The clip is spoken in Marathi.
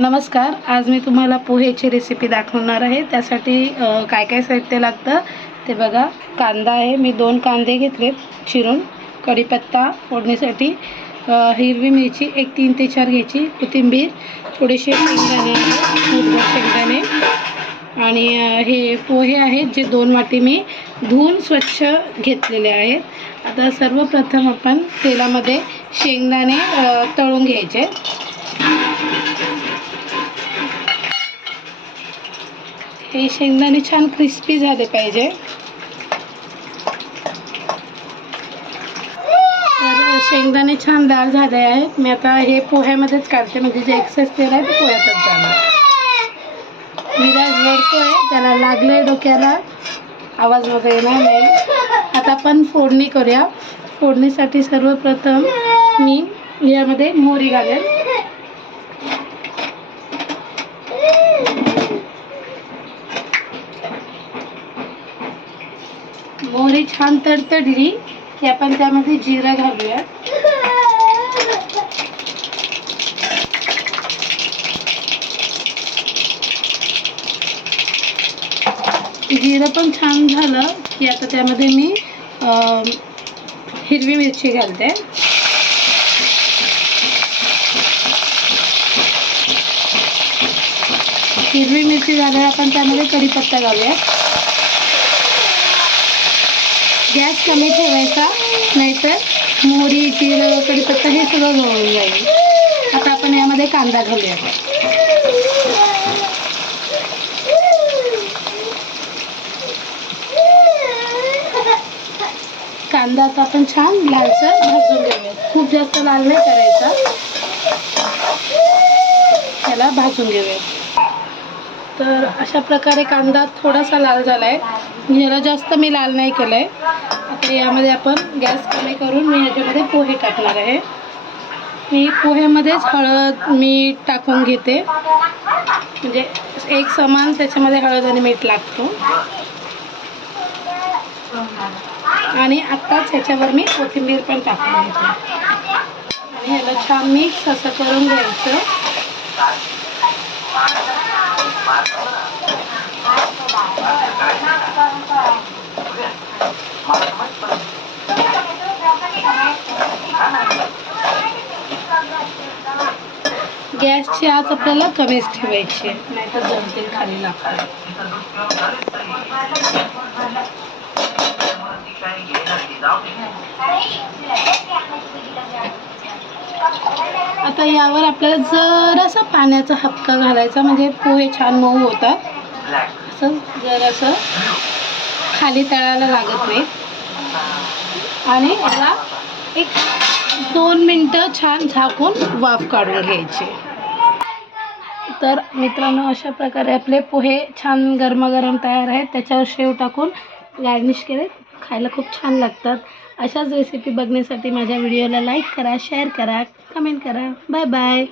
नमस्कार, आज मी तुम्हाला पोहेची रेसिपी दाखवणार आहे। त्यासाठी काय काय साहित्य लागतं ते बघा। कांदा आहे, मी 2 कांदे घेतलेत चिरून, कढीपत्ता फोडणीसाठी, हिरवी मिरची एक 3 ते 4 घ्यायची, कोथिंबीर, थोडेसे शेंगदाणे, मूठभर शेंगदाणे आणि हे पोहे आहेत जे 2 वाटी मी धुवून स्वच्छ घेतलेले आहेत। आता सर्वप्रथम आपण तेलामध्ये शेंगदाणे तळून घ्यायचे। हे शेंगदाणे छान क्रिस्पी झाले पाहिजे। तर शेंगदाणे छान लाल झाले आहेत। मी आता हे पोह्यामध्येच काढते, म्हणजे जे एक्सेस तेल आहे ते पोह्यातच जाणार। विराज रडतोय, त्याला लागले डोक्याला, आवाज मध्ये येणार नाही। आता आपण फोडणी करूया। फोडणीसाठी सर्वप्रथम मी यामध्ये मोहरी घालेल। मोहरी छान तडतडली की आपण त्यामध्ये जिरं घालूया। जिरं पण छान झालं की आता त्यामध्ये मी हिरवी मिरची घालते। हिरवी मिरची झाल्यावर आपण त्यामध्ये कढीपत्ता घालूया। गॅस कमी ठेवायचा, नाहीतर मोहरी, जिरं, कढीपत्ता हे सगळं जळून जाईल। आता आपण यामध्ये कांदा घालूया। कांदा आता आपण छान लालसर भाजून घेऊया। खूप जास्त लाल नाही करायचा, त्याला भाजून घेऊया। तर अशा प्रकारे कांदा थोडासा लाल झालाय, याला जास्त मी लाल नाही केलंय। आता यामध्ये आपण गॅस कमी करून मी याच्यामध्ये पोहे टाकणार आहे। मी पोह्यामध्येच हळद, मीठ टाकून घेते, म्हणजे एक समान त्याच्यामध्ये हळद आणि मीठ लागतो। आणि आत्ताच ह्याच्यावर मी कोथिंबीर पण टाकून घेते आणि ह्याला छान मिक्स असं करून घ्यायचं। गॅसची आच आपल्याला कमीच ठेवायची, नाहीतर जळतील खाली लागतं। आता यावर आपल्याला जरासा पाण्याचा हबका घालायचा, म्हणजे पोहे छान मऊ होतात। असं जरासं खाली तळायला लागत नाही। आणि याला एक 2 मिनटं छान झाकून वाफ काढून घ्यायची। तर मित्रांनो, अशा प्रकारे आपले पोहे छान गरमागरम तयार आहेत। त्याच्यावर शेव टाकून गार्निश केले, खायला खूप छान लागतात। अशाच रेसिपी बघण्यासाठी माझ्या व्हिडिओला लाईक करा, शेअर करा, कमेंट करा। Bye bye.